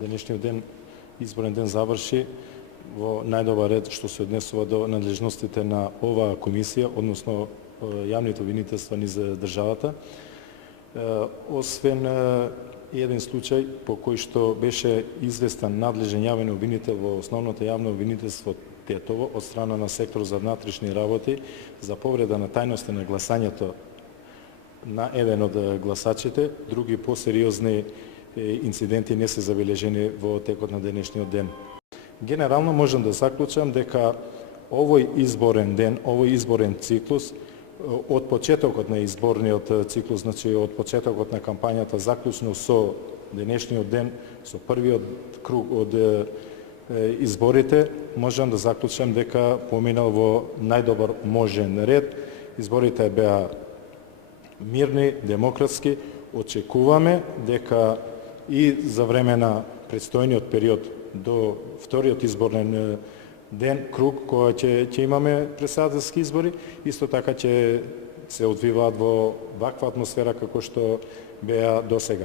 денешниот ден, изборен ден заврши во најдобар ред што се однесува до надлежностите на оваа комисија, односно јавните обвинителства низ државата. Освен еден случај по кој што беше известен надлежен јавен обвинител во основното јавно обвинителство Тетово од страна на сектор за внатрешни работи за повреда на тајноста на гласањето на еден од гласачите, други посериозни инциденти не се забележени во текот на денешниот ден. Генерално можам да заклучам дека овој изборен ден, овој изборен циклус, од почетокот на изборниот циклус, значи од почетокот на кампањата, заклучно со денешниот ден, со првиот круг од изборите, можам да заклучам дека поминал во најдобар можен ред. Изборите беа мирни, демократски. Очекуваме дека и за време на предстојниот период до вториот изборен ден, круг кој ќе имаме претседателски избори, исто така ќе се одвиваат во ваква атмосфера како што беа досега.